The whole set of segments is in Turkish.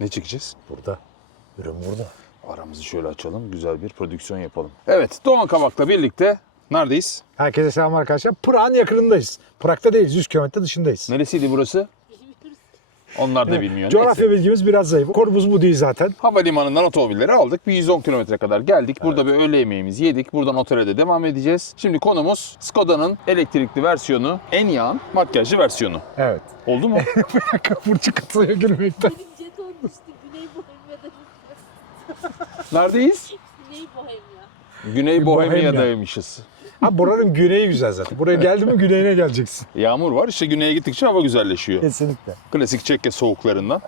Ne çekeceğiz? Burada. Ürün burada. Aramızı şöyle açalım. Güzel bir prodüksiyon yapalım. Evet Doğan Kabak'la birlikte neredeyiz? Herkese selam arkadaşlar. Prag'ın yakınındayız. Prag'da değiliz. 100 kilometre dışındayız. Neresiydi burası? Onlar da bilmiyor. Coğrafya Neyse. bilgimiz biraz zayıf. Konumuz bu değil zaten. Havalimanından otomobilleri aldık. Bir 110 kilometre kadar geldik. Burada bir öğle yemeğimizi yedik. Buradan otele de devam edeceğiz. Şimdi konumuz Skoda'nın elektrikli versiyonu, Enyaq'ın makyajlı versiyonu. Evet. Oldu mu? Fırça katılıyor gülmekten. Benim jet olmuştu Güney Bohemya'da. Neredeyiz? Güney Bohemya. Güney Bohemya. Bohemya'daymışız. Ha buranın güneyi güzel zaten. Buraya geldi mi güneyine geleceksin. Yağmur var. İşte güneye gittikçe hava güzelleşiyor. Kesinlikle. Klasik Çekke soğuklarından.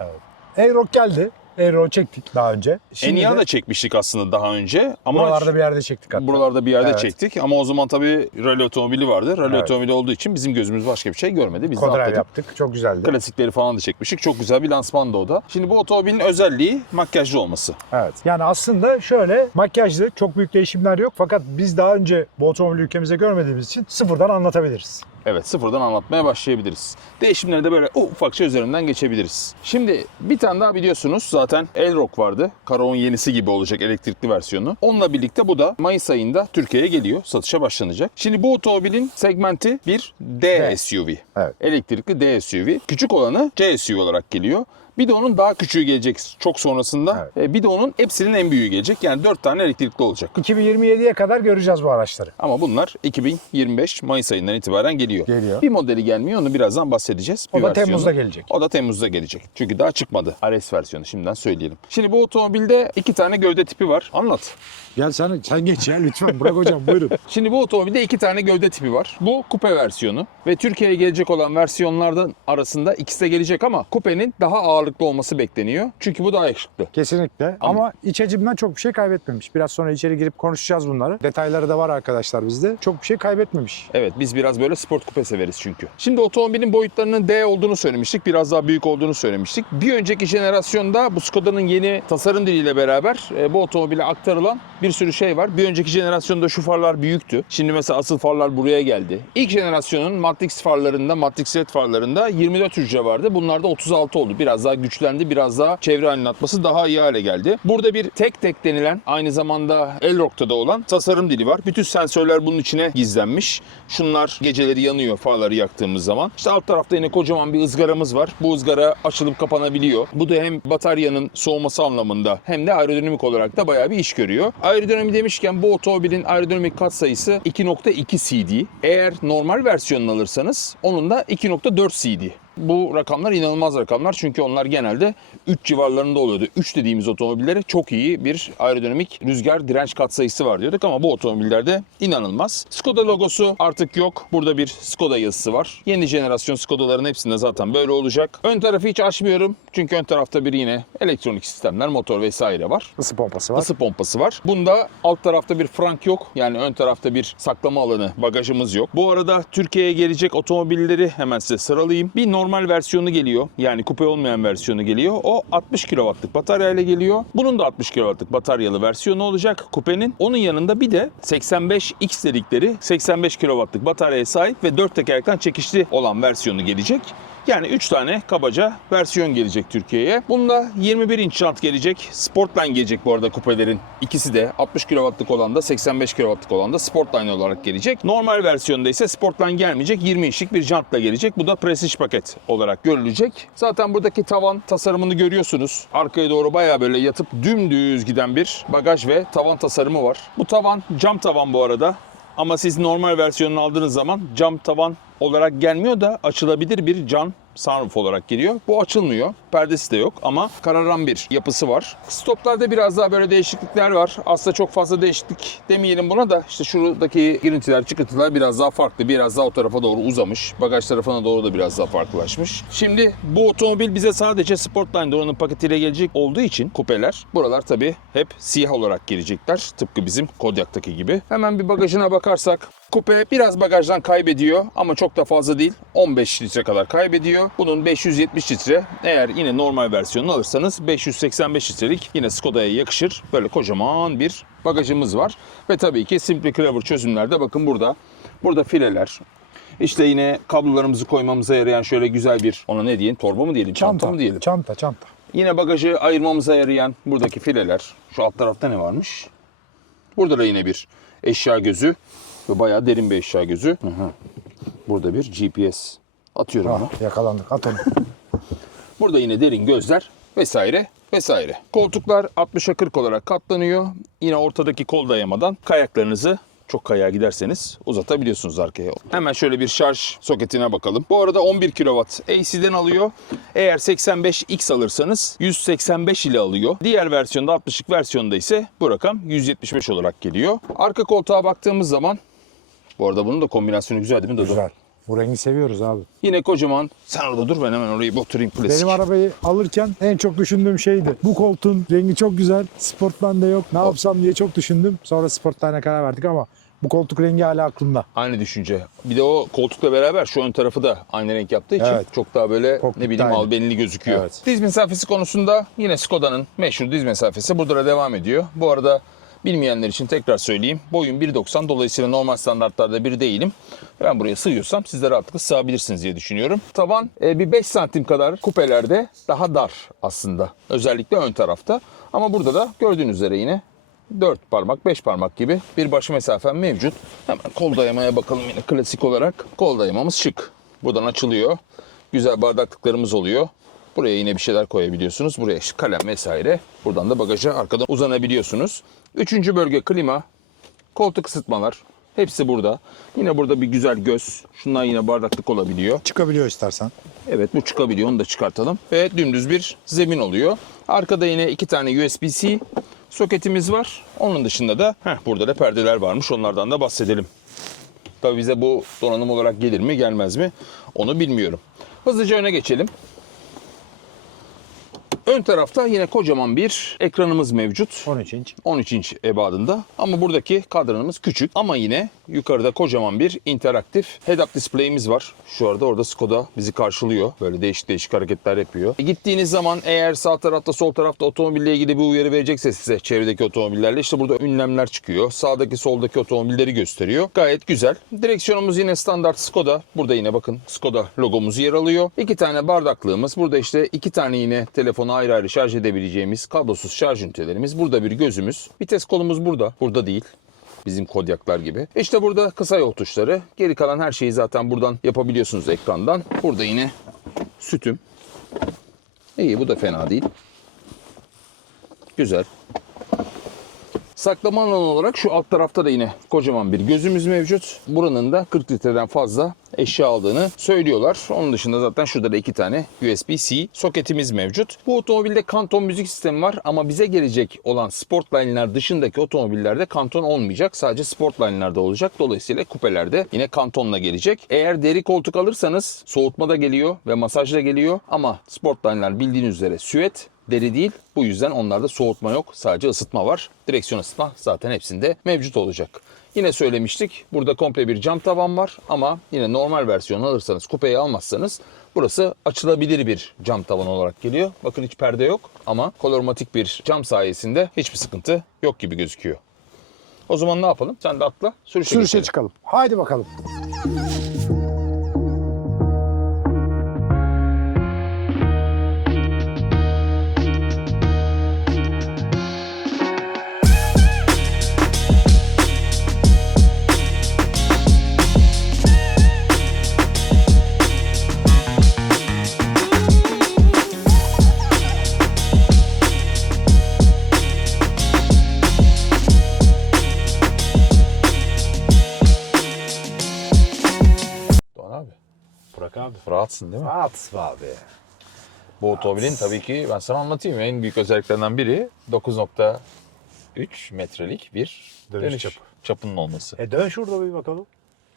Aerox geldi. Aerox çektik daha önce. Şimdi Enyaq'ı de da çekmiştik aslında daha önce. Ama buralarda bir yerde çektik hatta. Buralarda bir yerde Evet. çektik ama o zaman tabii rally otomobili vardı. Rally Evet. otomobili olduğu için bizim gözümüz başka bir şey görmedi. Biz de atladık. yaptık. Çok güzeldi. Klasikleri falan da çekmiştik. Çok güzel bir lansmandı o da. Şimdi bu otomobilin özelliği makyajlı olması. Evet. Yani aslında şöyle makyajlı çok büyük değişimler yok. Fakat biz daha önce bu otomobili ülkemizde görmediğimiz için sıfırdan anlatabiliriz. Evet sıfırdan anlatmaya başlayabiliriz. Değişimleri de böyle ufakça üzerinden geçebiliriz. Şimdi bir tane daha biliyorsunuz zaten Elrock vardı. Karaoğlan yenisi gibi olacak elektrikli versiyonu. Onunla birlikte bu da Mayıs ayında Türkiye'ye geliyor. Satışa başlanacak. Şimdi bu otomobilin segmenti bir D, D. SUV. Evet. Elektrikli D SUV. Küçük olanı C SUV olarak geliyor. Bir de onun daha küçüğü gelecek çok sonrasında. Evet. E, Bir de onun hepsinin en büyüğü gelecek. Yani 4 tane elektrikli olacak. 2027'ye kadar göreceğiz bu araçları. Ama bunlar 2025 Mayıs ayından itibaren geliyor. Geliyor. Bir modeli gelmiyor onu birazdan bahsedeceğiz. O Bir da versiyonu. Temmuz'da gelecek. O da Temmuz'da gelecek. Çünkü daha çıkmadı. RS versiyonu şimdiden söyleyelim. Şimdi bu otomobilde iki tane gövde tipi var. Anlat. Gel sen, sen geç ya lütfen. Burak hocam buyurun. Şimdi bu otomobilde iki tane gövde tipi var. Bu kupe versiyonu ve Türkiye'ye gelecek olan versiyonlardan arasında ikisi de gelecek ama kupenin daha ağırlıklı olması bekleniyor. Çünkü bu daha yakışıklı. Kesinlikle. Ama, iç hacimden çok bir şey kaybetmemiş. Biraz sonra içeri girip konuşacağız bunları. Detayları da var arkadaşlar bizde. Çok bir şey kaybetmemiş. Evet biz biraz böyle sport kupe severiz çünkü. Şimdi otomobilin boyutlarının D olduğunu söylemiştik. Biraz daha büyük olduğunu söylemiştik. Bir önceki jenerasyonda bu Skoda'nın yeni tasarım diliyle beraber e, bu otomobile aktarılan bir sürü şey var. Bir önceki jenerasyonda şu farlar büyüktü. Şimdi mesela asıl farlar buraya geldi. İlk jenerasyonun Matrix farlarında, Matrix LED farlarında 24 hücre vardı. Bunlarda 36 oldu. Biraz daha güçlendi. Biraz daha çevre aydınlatması daha iyi hale geldi. Burada bir tek tek denilen aynı zamanda Elrock'ta da olan tasarım dili var. Bütün sensörler bunun içine gizlenmiş. Şunlar geceleri yanıyor farları yaktığımız zaman. İşte alt tarafta yine kocaman bir ızgaramız var. Bu ızgara açılıp kapanabiliyor. Bu da hem bataryanın soğuması anlamında hem de aerodinamik olarak da bayağı bir iş görüyor. Aerodinamik demişken bu otomobilin aerodinamik katsayısı 2.2 CD. Eğer normal versiyonunu alırsanız onun da 2.4 CD. Bu rakamlar inanılmaz rakamlar çünkü onlar genelde 3 civarlarında oluyordu. 3 dediğimiz otomobillere çok iyi bir aerodinamik rüzgar direnç katsayısı var diyorduk ama bu otomobillerde inanılmaz. Skoda logosu artık yok. Burada bir Skoda yazısı var. Yeni jenerasyon Skoda'ların hepsinde zaten böyle olacak. Ön tarafı hiç açmıyorum çünkü ön tarafta bir yine elektronik sistemler, motor vesaire var. Isı pompası var. Isı pompası var. Bunda alt tarafta bir frank yok. Yani ön tarafta bir saklama alanı, bagajımız yok. Bu arada Türkiye'ye gelecek otomobilleri hemen size sıralayayım. Bir normal versiyonu geliyor. Yani kupe olmayan versiyonu geliyor. O 60 kW'lık bataryayla geliyor. Bunun da 60 kW'lık bataryalı versiyonu olacak kupenin. Onun yanında bir de 85X dedikleri 85 kW'lık bataryaya sahip ve 4 tekerlekten çekişli olan versiyonu gelecek. Yani 3 tane kabaca versiyon gelecek Türkiye'ye. Bunda 21 inç jant gelecek. Sportline gelecek bu arada kupelerin. İkisi de 60 kW'lık olan da 85 kW'lık olan da Sportline olarak gelecek. Normal versiyonda ise Sportline gelmeyecek. 20 inçlik bir jantla gelecek. Bu da Prestige paket olarak görülecek. Zaten buradaki tavan tasarımını görüyorsunuz. Arkaya doğru baya böyle yatıp dümdüz giden bir bagaj ve tavan tasarımı var. Bu tavan cam tavan bu arada. Ama siz normal versiyonunu aldığınız zaman cam tavan olarak gelmiyor da açılabilir bir cam sunroof olarak geliyor. Bu açılmıyor. Perdesi de yok ama kararan bir yapısı var. Stoplarda biraz daha böyle değişiklikler var. Aslında çok fazla değişiklik demeyelim buna da işte şuradaki girintiler, çıkıntılar biraz daha farklı. Biraz daha o tarafa doğru uzamış. Bagaj tarafına doğru da biraz daha farklılaşmış. Şimdi bu otomobil bize sadece Sportline donanım paketiyle gelecek olduğu için kupeler. Buralar tabii hep siyah olarak gelecekler. Tıpkı bizim Kodiak'taki gibi. Hemen bir bagajına bakarsak Kupe biraz bagajdan kaybediyor ama çok da fazla değil. 15 litre kadar kaybediyor. Bunun 570 litre. Eğer yine normal versiyonunu alırsanız 585 litrelik yine Skoda'ya yakışır. Böyle kocaman bir bagajımız var. Ve tabii ki Simply Clever çözümlerde bakın burada. Burada fileler, işte yine kablolarımızı koymamıza yarayan şöyle güzel bir ona ne diyelim torba mı diyelim çanta, mı diyelim. Çanta, çanta. Yine bagajı ayırmamıza yarayan buradaki fileler. Şu alt tarafta ne varmış? Burada da yine bir eşya gözü ve bayağı derin bir eşya gözü. Hı hı. Burada bir GPS. Atıyorum onu. Ah, yakalandık. At onu. Burada yine derin gözler vesaire vesaire. Koltuklar 60'a 40 olarak katlanıyor. Yine ortadaki kol dayamadan kayaklarınızı çok kayağa giderseniz uzatabiliyorsunuz arkaya. Hemen şöyle bir şarj soketine bakalım. Bu arada 11 kW AC'den alıyor. Eğer 85X alırsanız 185 ile alıyor. Diğer versiyonda 60'lık versiyonda ise bu rakam 175 olarak geliyor. Arka koltuğa baktığımız zaman bu arada bunun da kombinasyonu güzel değil mi Dodo? Güzel. Bu rengi seviyoruz abi. Yine kocaman. Sen orada dur ben hemen orayı bir oturayım klasik. Benim arabayı alırken en çok düşündüğüm şeydi. Bu koltuğun rengi çok güzel. Sportman da yok. Ne yapsam diye çok düşündüm. Sonra Sportline'a karar verdik ama bu koltuk rengi hala aklımda. Aynı düşünce. Bir de o koltukla beraber şu ön tarafı da aynı renk yaptığı için Evet. çok daha böyle Kokpit ne bileyim aynı. albenili gözüküyor. Evet. Diz mesafesi konusunda yine Skoda'nın meşhur diz mesafesi burada da devam ediyor. Bu arada bilmeyenler için tekrar söyleyeyim. Boyum 1.90 dolayısıyla normal standartlarda bir değilim. Ben buraya sığıyorsam siz de rahatlıkla sığabilirsiniz diye düşünüyorum. Taban e, bir 5 santim kadar kupelerde daha dar aslında. Özellikle ön tarafta. Ama burada da gördüğünüz üzere yine 4 parmak, 5 parmak gibi bir baş mesafem mevcut. Hemen kol dayamaya bakalım yine klasik olarak. Kol dayamamız şık. Buradan açılıyor. Güzel bardaklıklarımız oluyor. Buraya yine bir şeyler koyabiliyorsunuz. Buraya işte kalem vesaire. Buradan da bagaja arkadan uzanabiliyorsunuz. Üçüncü bölge klima. Koltuk ısıtmalar. Hepsi burada. Yine burada bir güzel göz. Şunlar yine bardaklık olabiliyor. Çıkabiliyor istersen. Evet bu çıkabiliyor onu da çıkartalım. Ve dümdüz bir zemin oluyor. Arkada yine iki tane USB-C soketimiz var. Onun dışında da heh, burada da perdeler varmış. Onlardan da bahsedelim. Tabii bize bu donanım olarak gelir mi gelmez mi onu bilmiyorum. Hızlıca öne geçelim. Ön tarafta yine kocaman bir ekranımız mevcut. 13 inç. 13 inç ebadında ama buradaki kadranımız küçük ama yine yukarıda kocaman bir interaktif head-up display'imiz var. Şu arada orada Skoda bizi karşılıyor. Böyle değişik değişik hareketler yapıyor. E, gittiğiniz zaman eğer sağ tarafta sol tarafta otomobille ilgili bir uyarı verecekse size çevredeki otomobillerle işte burada ünlemler çıkıyor. Sağdaki soldaki otomobilleri gösteriyor. Gayet güzel. Direksiyonumuz yine standart Skoda. Burada yine bakın Skoda logomuz yer alıyor. İki tane bardaklığımız. Burada işte iki tane yine telefonu ayrı ayrı şarj edebileceğimiz kablosuz şarj ünitelerimiz. Burada bir gözümüz. Vites kolumuz burada. Burada değil. Bizim kodyaklar gibi. İşte burada kısa yol tuşları. Geri kalan her şeyi zaten buradan yapabiliyorsunuz ekrandan. Burada yine sütüm. İyi bu da fena değil. Güzel. Saklama alanı olarak şu alt tarafta da yine kocaman bir gözümüz mevcut. Buranın da 40 litreden fazla eşya aldığını söylüyorlar. Onun dışında zaten şurada da iki tane USB-C soketimiz mevcut. Bu otomobilde kanton müzik sistemi var ama bize gelecek olan Sportline'ler dışındaki otomobillerde kanton olmayacak. Sadece Sportline'larda olacak. Dolayısıyla kupelerde yine kantonla gelecek. Eğer deri koltuk alırsanız soğutma da geliyor ve masaj da geliyor ama Sportline'ler bildiğiniz üzere süet deri değil. Bu yüzden onlarda soğutma yok. Sadece ısıtma var. Direksiyon ısıtma zaten hepsinde mevcut olacak. Yine söylemiştik. Burada komple bir cam tavan var ama yine normal versiyonu alırsanız, kupeyi almazsanız burası açılabilir bir cam tavan olarak geliyor. Bakın hiç perde yok ama kolormatik bir cam sayesinde hiçbir sıkıntı yok gibi gözüküyor. O zaman ne yapalım? Sen de atla, sürüşe, Sürüşe çıkalım. Haydi bakalım. Rahatsın değil mi? At be abi. Bu otomobilin tabii ki ben sana anlatayım en büyük özelliklerinden biri 9.3 metrelik bir Dönüş dönüş, çapı. çapının olması. E dön şurada bir bakalım.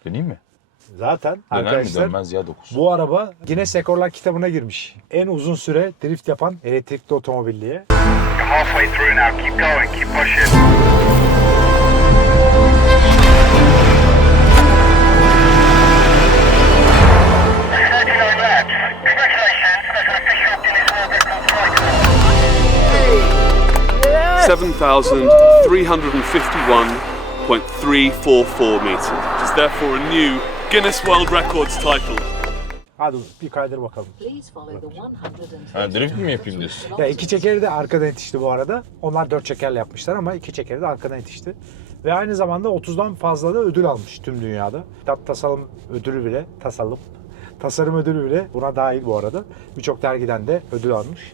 Döneyim mi? Zaten Döner mi arkadaşlar dönmez ya 9. bu araba Guinness Rekorlar kitabına girmiş. En uzun süre drift yapan elektrikli otomobilliğe. halfway through now. Keep going. Keep pushing. 1,351.344 meters. It is therefore a new Guinness World Records title. Hadi bir kaydır bakalım. Ha, drift mi yapayım diyorsun? Ya iki çekeri de arkadan itişti bu arada. Onlar dört çekerle yapmışlar ama iki çekeri de arkadan itişti. Ve aynı zamanda 30'dan fazla da ödül almış tüm dünyada. Kitap tasarım ödülü bile, tasarım tasarım ödülü bile buna dahil bu arada. Birçok dergiden de ödül almış.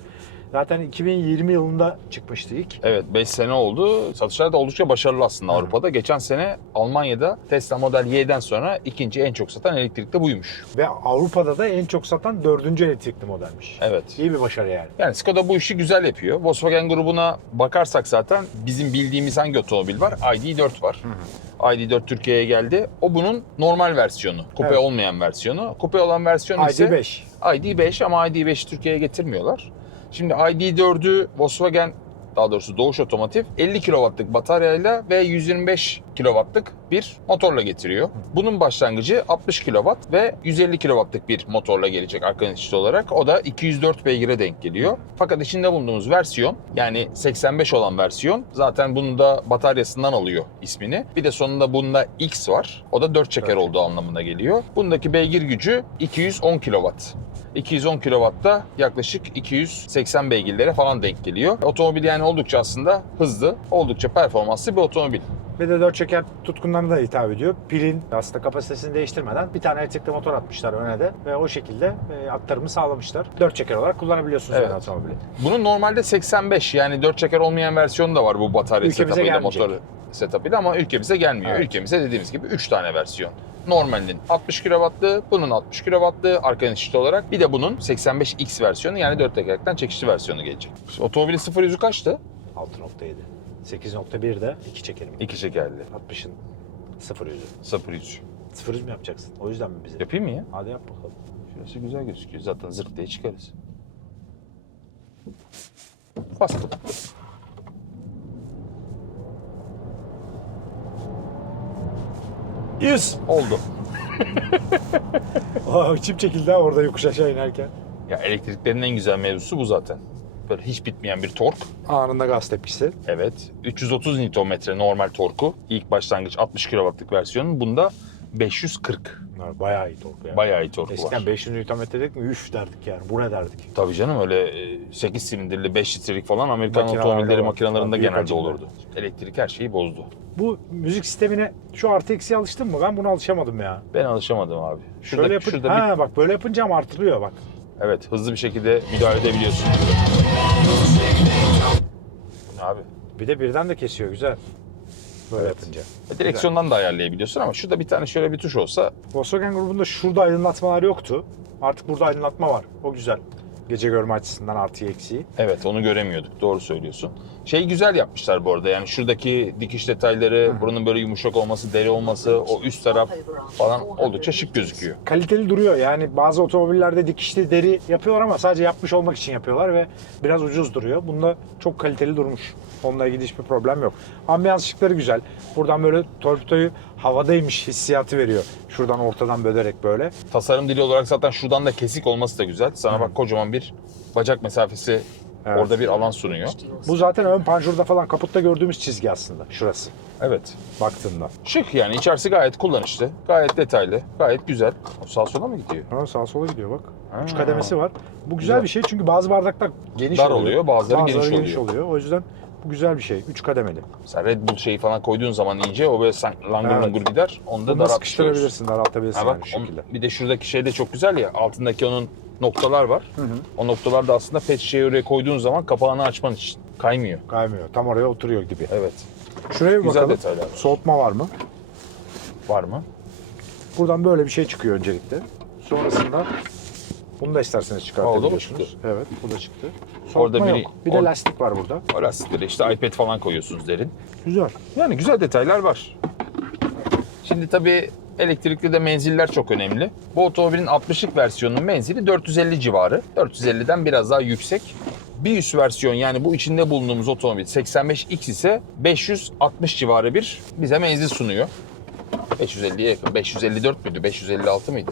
Zaten 2020 yılında çıkmıştı ilk. Evet 5 sene oldu. Satışlar da oldukça başarılı aslında Avrupa'da. Geçen sene Almanya'da Tesla Model Y'den sonra ikinci en çok satan elektrikli buymuş. Ve Avrupa'da da en çok satan dördüncü elektrikli modelmiş. Evet. İyi bir başarı yani. Yani Skoda bu işi güzel yapıyor. Volkswagen grubuna bakarsak zaten bizim bildiğimiz hangi otomobil var? ID4 var. ID4 Türkiye'ye geldi. O bunun normal versiyonu. Kupe Evet. olmayan versiyonu. Kupe olan versiyonu ise ID5. ID5 ama ID5'i Türkiye'ye getirmiyorlar. Şimdi ID4'ü Volkswagen daha doğrusu Doğuş Otomotiv 50 kW'lık bataryayla ve 125 kW'lık bir motorla getiriyor. Bunun başlangıcı 60 kW ve 150 kW'lık bir motorla gelecek arkadaşlı olarak. O da 204 beygire denk geliyor. Fakat içinde bulunduğumuz versiyon yani 85 olan versiyon zaten bunun da bataryasından alıyor ismini. Bir de sonunda bunda X var. O da 4 çeker olduğu anlamına geliyor. Bundaki beygir gücü 210 kW. 210 kW'da yaklaşık 280 beygirlere falan denk geliyor. Otomobil yani oldukça aslında hızlı, oldukça performanslı bir otomobil. Bir de dört çeker tutkunlarına da hitap ediyor. Pilin aslında kapasitesini değiştirmeden bir tane elektrikli motor atmışlar öne de ve o şekilde e, aktarımı sağlamışlar. Dört çeker olarak kullanabiliyorsunuz Evet. otomobili. Bunun normalde 85 yani 4 çeker olmayan versiyonu da var bu batarya setup'ıyla, gelmeyecek. motor setup'ıyla ama ülkemize gelmiyor. Evet. Ülkemize dediğimiz gibi 3 tane versiyon. Normalinin 60 kW'lı, bunun 60 kW'lı arka eşit olarak bir de bunun 85X versiyonu yani 4 tekerlekten çekişli versiyonu gelecek. Otomobilin 0 yüzü kaçtı? 6.7. 8.1 de iki çekerim. 2 çekerli. 60'ın 0 yüzü. 0 yüz. 0 yüz mü yapacaksın? O yüzden mi bize? Yapayım mı ya? Hadi yap bakalım. Şurası güzel gözüküyor. Zaten zırt diye çıkarız. Bastım. Yüz. Oldu. Aa, içim çekildi ha orada yokuş aşağı inerken. Ya elektriklerin en güzel mevzusu bu zaten. Böyle hiç bitmeyen bir tork. Anında gaz tepkisi. Evet. 330 Nm normal torku. İlk başlangıç 60 kW'lık versiyonun. Bunda 540. Bunlar bayağı iyi torku ya. Bayağı iyi torku Eskiden var. 500 Nm dedik mi? Üf derdik yani. Bu ne derdik? Tabii canım öyle 8 silindirli 5 litrelik falan Amerikan Makineler otomobilleri var. Büyük genelde hacimde. olurdu. Elektrik her şeyi bozdu. Bu müzik sistemine şu artı eksiye alıştın mı? Ben buna alışamadım ya. Ben alışamadım abi. Şurada, Şöyle yapın. şurada bir ha bak böyle yapınca ama artırılıyor bak. Evet, hızlı bir şekilde müdahale edebiliyorsun. Abi, Bir de birden de kesiyor güzel. Böyle Evet. yapınca. direksiyondan da ayarlayabiliyorsun ama şurada bir tane şöyle bir tuş olsa Volkswagen grubunda şurada aydınlatmalar yoktu. Artık burada aydınlatma var. O güzel. Gece görme açısından artı eksiği. evet onu göremiyorduk. Doğru söylüyorsun. Şey güzel yapmışlar bu arada. Yani şuradaki dikiş detayları, buranın böyle yumuşak olması, deri olması, o üst taraf falan oldukça şık gözüküyor. Kaliteli duruyor. Yani bazı otomobillerde dikişli deri yapıyorlar ama sadece yapmış olmak için yapıyorlar ve biraz ucuz duruyor. Bunda çok kaliteli durmuş. Onunla ilgili hiçbir problem yok. Ambiyans ışıkları güzel. Buradan böyle torpidoyu havadaymış hissiyatı veriyor. Şuradan ortadan bölerek böyle. Tasarım dili olarak zaten şuradan da kesik olması da güzel. Sana bak kocaman bir bacak mesafesi Evet. orada bir alan sunuyor. Bu zaten ön panjurda falan kaputta gördüğümüz çizgi aslında. Şurası Evet. baktığında. Şık yani içerisi gayet kullanışlı, gayet detaylı, gayet güzel. O sağ sola mı gidiyor? Ha, sağa sola gidiyor bak. Üç Ha. kademesi var. Bu güzel, Güzel. bir şey çünkü bazı bardaklar geniş Dar oluyor. oluyor, bazıları geniş oluyor. O yüzden bu güzel bir şey. Üç kademeli. Mesela Red Bull şeyi falan koyduğun zaman iyice o böyle san- langur Evet. lungur gider. Onu da Bunu daraltmış sıkıştırabilirsin, daraltabilirsin Ha yani bak bu on- şekilde. bir de şuradaki şey de çok güzel ya. Altındaki onun noktalar var. O noktalar da aslında pet şişeyi oraya koyduğun zaman kapağını açman için kaymıyor. Kaymıyor. Tam oraya oturuyor gibi. Evet. Şuraya bir Güzel bakalım. detaylar var. Soğutma var mı? Var mı? Buradan böyle bir şey çıkıyor öncelikle. Sonrasında bunu da isterseniz çıkartabiliyorsunuz. Evet, bu da çıktı. Orada Soğutma biri- yok. Bir de or- lastik var burada. O lastikleri işte iPad falan koyuyorsunuz derin. Güzel. Yani güzel detaylar var. Şimdi tabii elektrikli de menziller çok önemli. Bu otomobilin 60'lık versiyonunun menzili 450 civarı. 450'den biraz daha yüksek. Bir üst versiyon yani bu içinde bulunduğumuz otomobil 85X ise 560 civarı bir bize menzil sunuyor. 550'ye yakın. 554 müydü? 556 mıydı?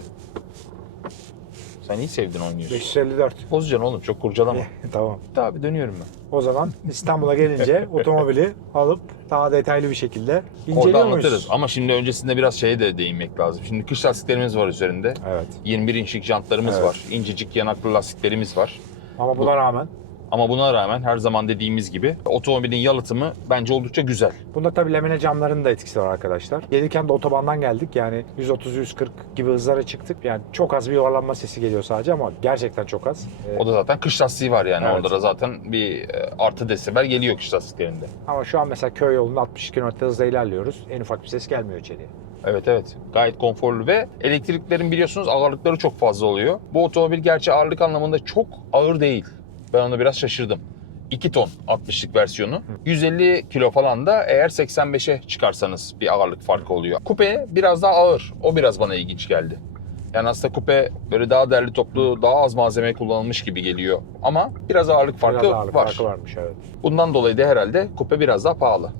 Sen iyi sevdin oynuyorsun. 554. Bozacaksın oğlum çok kurcalama. tamam. Abi dönüyorum ben. O zaman İstanbul'a gelince otomobili alıp daha detaylı bir şekilde Orada inceliyor anlatırız. muyuz? Ama şimdi öncesinde biraz şeye de değinmek lazım. Şimdi kış lastiklerimiz var üzerinde. Evet. 21 inçlik jantlarımız Evet. var. İncecik yanaklı lastiklerimiz var. Ama buna rağmen Ama buna rağmen her zaman dediğimiz gibi otomobilin yalıtımı bence oldukça güzel. Bunda tabii lamine camların da etkisi var arkadaşlar. Gelirken de otobandan geldik yani 130-140 gibi hızlara çıktık. Yani çok az bir yuvarlanma sesi geliyor sadece ama gerçekten çok az. Ee, O da zaten kış lastiği var yani. Evet. Orada da zaten bir e, artı desibel geliyor kış lastiklerinde. Ama şu an mesela köy yolunda 60 km hızla ilerliyoruz. En ufak bir ses gelmiyor içeriye. Evet evet. Gayet konforlu ve elektriklerin biliyorsunuz ağırlıkları çok fazla oluyor. Bu otomobil gerçi ağırlık anlamında çok ağır değil. Ben ona biraz şaşırdım. 2 ton 60'lık versiyonu. 150 kilo falan da eğer 85'e çıkarsanız bir ağırlık farkı oluyor. Kupe biraz daha ağır. O biraz bana ilginç geldi. Yani aslında kupe böyle daha derli toplu, daha az malzeme kullanılmış gibi geliyor. Ama biraz ağırlık farkı Biraz ağırlık var. farkı varmış evet. Bundan dolayı da herhalde kupe biraz daha pahalı.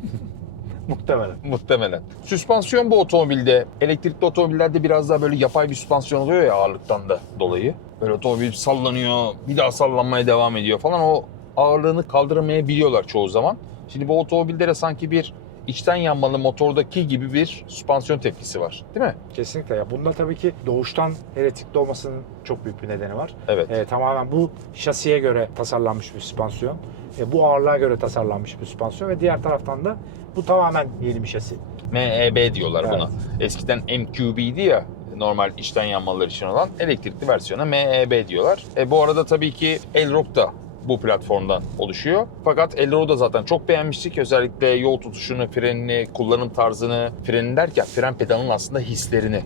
Muhtemelen. Muhtemelen. Süspansiyon bu otomobilde, elektrikli otomobillerde biraz daha böyle yapay bir süspansiyon oluyor ya ağırlıktan da dolayı. Böyle otomobil sallanıyor, bir daha sallanmaya devam ediyor falan. O ağırlığını kaldıramayabiliyorlar çoğu zaman. Şimdi bu otomobillere sanki bir içten yanmalı motordaki gibi bir süspansiyon tepkisi var. Değil mi? Kesinlikle ya. Bunda tabii ki doğuştan elektrikli olmasının çok büyük bir nedeni var. Evet. Ee, tamamen bu şasiye göre tasarlanmış bir süspansiyon. E, bu ağırlığa göre tasarlanmış bir süspansiyon ve diğer taraftan da bu tamamen yeni bir şasi. MEB diyorlar Evet. buna. Eskiden MQB'di ya normal içten yanmalar için olan elektrikli versiyona MEB diyorlar. E, bu arada tabii ki Elrock da bu platformdan oluşuyor. Fakat Elrock'u da zaten çok beğenmiştik. Özellikle yol tutuşunu, frenini, kullanım tarzını, freni derken fren pedalının aslında hislerini.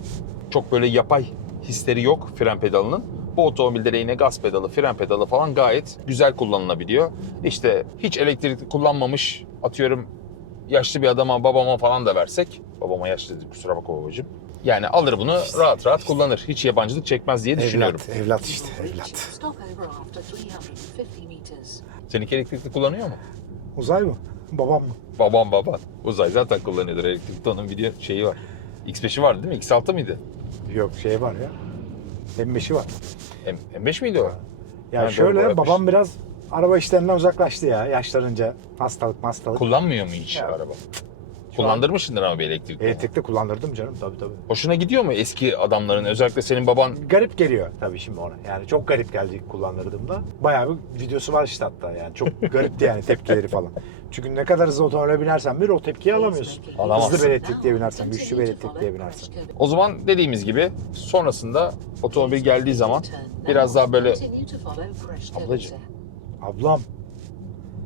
Çok böyle yapay hisleri yok fren pedalının. Bu otomobilde de yine gaz pedalı, fren pedalı falan gayet güzel kullanılabiliyor. İşte hiç elektrik kullanmamış atıyorum yaşlı bir adama babama falan da versek babama yaşlı dedi kusura bakma babacığım. Yani alır bunu rahat rahat kullanır. Hiç yabancılık çekmez diye düşünüyorum. Evlat, evlat işte evlat. Stop over after 350 meters. Seninki elektrikli kullanıyor mu? Uzay mı? Babam mı? Babam baba. Uzay zaten kullanıyordur elektrikli onun video şeyi var. X5'i vardı değil mi? X6 mıydı? Yok şey var ya. M5'i var. M- M5 miydi o? Ya doğru, şöyle babam biraz araba işlerinden uzaklaştı ya yaşlarınca. Hastalık hastalık. Kullanmıyor mu hiç Ya. araba? Kullandırmışsındır ama bir elektrikli. Elektrikli kullandırdım canım tabii tabii. Hoşuna gidiyor mu eski adamların özellikle senin baban Garip geliyor tabii şimdi ona. Yani çok garip geldi kullandırdığımda. Bayağı bir videosu var işte hatta yani. Çok garipti yani tepkileri falan. Çünkü ne kadar hızlı otomobile binersen bir o tepkiyi alamıyorsun. Alamazsın. Hızlı bir elektrikliye binersen, güçlü bir elektrikliye binersen. o zaman dediğimiz gibi sonrasında otomobil geldiği zaman biraz daha böyle Ablacığım. Ablam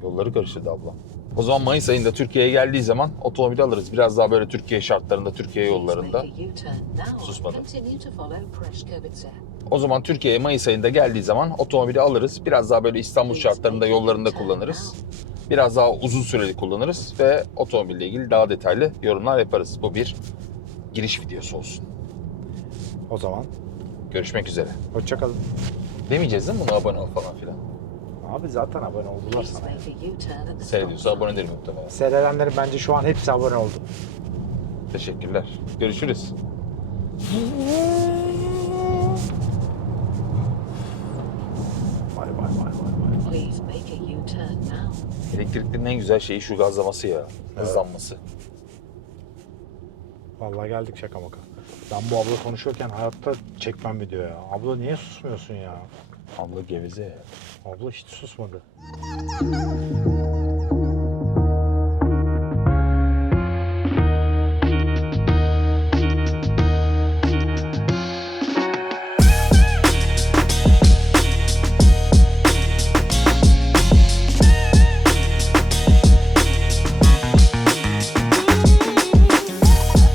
Yolları karıştırdı abla. O zaman Mayıs ayında Türkiye'ye geldiği zaman otomobil alırız. Biraz daha böyle Türkiye şartlarında, Türkiye yollarında. Susmadı. O zaman Türkiye'ye Mayıs ayında geldiği zaman otomobili alırız. Biraz daha böyle İstanbul şartlarında yollarında kullanırız. Biraz daha uzun süreli kullanırız ve otomobille ilgili daha detaylı yorumlar yaparız. Bu bir giriş videosu olsun. o zaman Görüşmek üzere. hoşçakalın. Demeyeceğiz değil mi buna abone ol falan filan. Abi zaten abone oldular sana. Seyrediyorsa abone değilim muhtemelen. Seyredenlerin bence şu an hepsi abone oldu. Teşekkürler. Görüşürüz. Vay vay vay vay vay. Please make a U-turn now. Elektriklerin en güzel şeyi şu gazlaması ya. Hızlanması. Vallahi geldik şaka maka. Ben bu abla konuşuyorken hayatta çekmem video ya. Abla niye susmuyorsun ya? Abla geveze ya. Abla hiç susmadı.